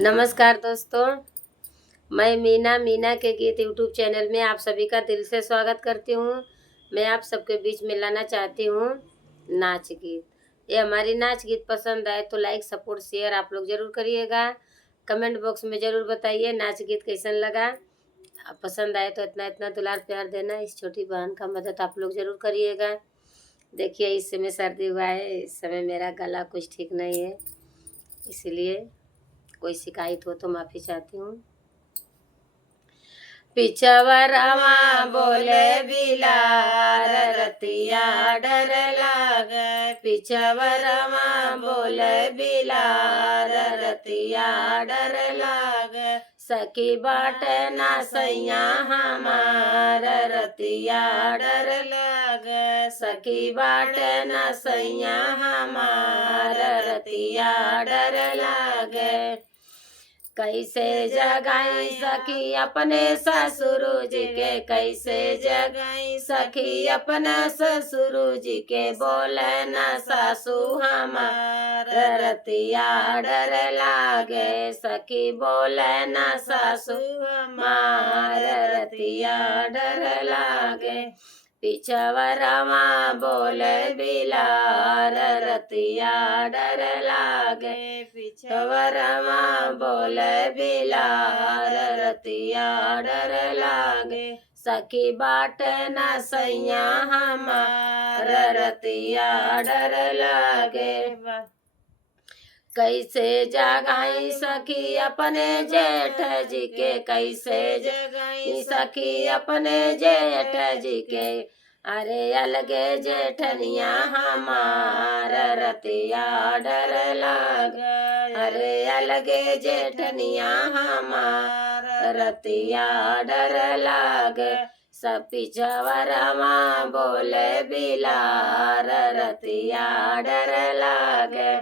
नमस्कार दोस्तों, मैं मीना के गीत यूट्यूब चैनल में आप सभी का दिल से स्वागत करती हूँ। मैं आप सबके बीच में लाना चाहती हूँ नाच गीत। ये हमारी नाच गीत पसंद आए तो लाइक सपोर्ट शेयर आप लोग ज़रूर करिएगा। कमेंट बॉक्स में ज़रूर बताइए नाच गीत कैसन लगा। पसंद आए तो इतना इतना दुलार प्यार देना। इस छोटी बहन का मदद आप लोग ज़रूर करिएगा। देखिए इस समय सर्दी हुआ है, इस समय मेरा गला कुछ ठीक नहीं है, इसलिए कोई शिकायत हो तो माफ़ी चाहती हूँ। पिछवरवा बोले बिलार रतिया डर लागे, पिछवरवा बोले बिलार रतिया डर लागे। सखी बाट ना सैया हमार रतिया डर लागे, सखी बाट ना सैया हमार रतिया डर लागे। कैसे जगाई सखी अपने ससुर जी के, कैसे जगाई सखी अपना ससुर जी के, बोले न सासू हमार रतिया डर लागे। सखी बोले न सासू हमार रतिया डर लागे। पिछवरवा बोले बिलार रतिया डर लागे, पिछवरवा बोले बिलार रतिया डर लागे। सखी बाट न सैया हमार रतिया डर लागे। कैसे जगाई सखी अपने जेठ जी के, कैसे जगाई सखी अपने जेठ जी के, अरे अलगे जेठनिया हमार रतिया डर लागे। अरे अलगे जेठनिया हमार रतिया डर लागे। सब पिछवरवा बोले बिलार रतिया डर लागे,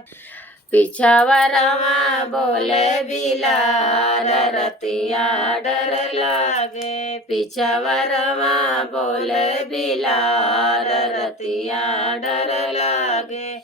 पिछवरवा बोले बिलार रतिया डर लागे, पिछवरवा बोले बिलार रतिया डर लागे।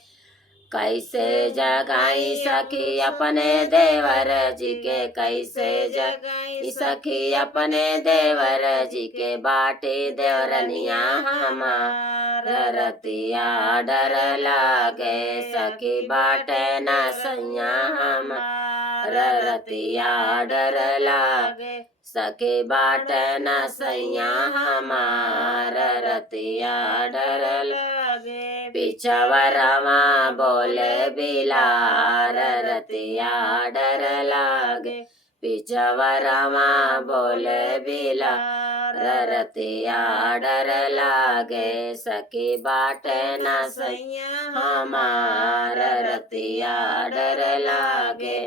कैसे जगाई सखी अपने देवर जी के, कैसे जगाई सखी अपने देवर जी के, बाटी देवरनिया हमार रतिया डर लागे। सखी बाटे न सैया हमार रतिया डर लागे, सखी बाटे न सैया हमार रतिया डर लागे। पिछवरवा बोले बिलार रतिया डर लागे, पिछवरवा बोले बिलार रतिया डर लागे। सखी बाटे न सैया हमार रतिया डर लागे।